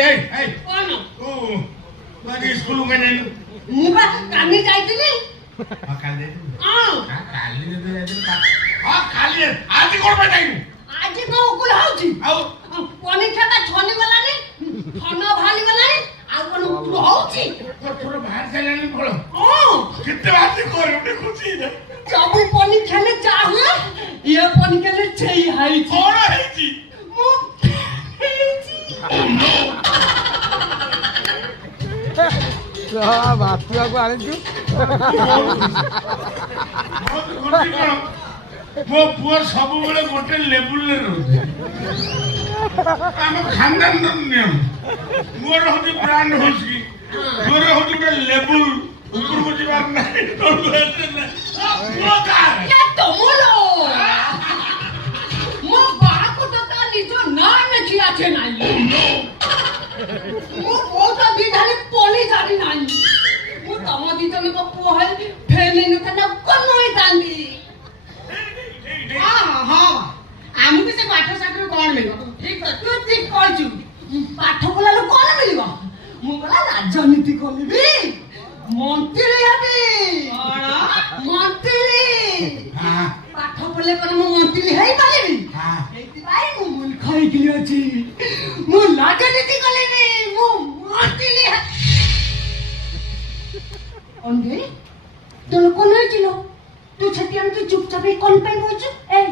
এই কোন ও মানে স্কুল কেন মুবা কানি যাইতিনি কালি আ কালি কালি আজ করবে নাই আজ তো উকুল হউছি ଆଉ পরীক্ষাটা ছনি গলানি ছন ভালি গলানি আর কোন উকুল হউছি তোর বাহার চাইলানি ফল ও কেতে বাতি করে উঠে খুশি না ସବୁ ପରୀକ୍ଷାରେ ଯାହା ହୁଏ ଇଏ ପରୀକ୍ଷାରେ ସେଇ ହେଇଛି କଣ ହେଇଛି ମୁଁ ହେଇଛି ବାତିବାକୁ ଆଣିଛୁ ମୋ ପୁଅ ସବୁବେଳେ ଗୋଟେ ଲେବୁଲରେ ରହୁଛି ଆମ ଖାନଦାନର ନିୟମ ମୋର ହଉଛି ବ୍ରାଣ୍ଡ ହଉଛି କି ମୋର ହଉଛି ଗୋଟେ ଲେବୁଲ ଉପରକୁ ଯିବାର ନାହିଁ ତଳକୁ ଆସିବାର ନାହିଁ ଏ ତମର ମୋ ବାହାକୁ ତ ତା ନିଜ ନାଁ ଲେଖି ଅଛି ନାହିଁ ମୁଁ ବହୁତ ବିଧାରେ ପଲି ଜାଣି ନାହିଁ ମୁଁ ତମ ଦି ଜଣଙ୍କ ପୁଅ ହେଇ ଫେଲ ହେଇନଥାନ୍ତା କଣ ହେଇଥାନ୍ତି ହଁ ଆମକୁ ସେ ପାଠ ସାଠରୁ କଣ ମିଳିବ ଠିକ ତୁ ଠିକ କହିଛୁ ପାଠ ପଢିଲା କଣ ମିଳିବ ମୁଁ ଗଲା ରାଜନୀତି କରିବି ମନ୍ତ୍ରୀ ହେବି ମନ୍ତ୍ରୀ ପାଠ ପଢିଲେ କଣ ମୁଁ ମନ୍ତ୍ରୀ ହେଇପାରିବି ସେଇଥିପାଇଁ ମୁଁ ମୂର୍ଖ ହେଇକିରି ଅଛି ମୁଁ ରାଜନୀତି କଲିନି ମୁଁ ମନ୍ତ୍ରୀ ଅଣ୍ଡେ তোর কোন হয়েছিল তুই সেটি আমি তুই চুপচাপ কোন পাই বলছো এই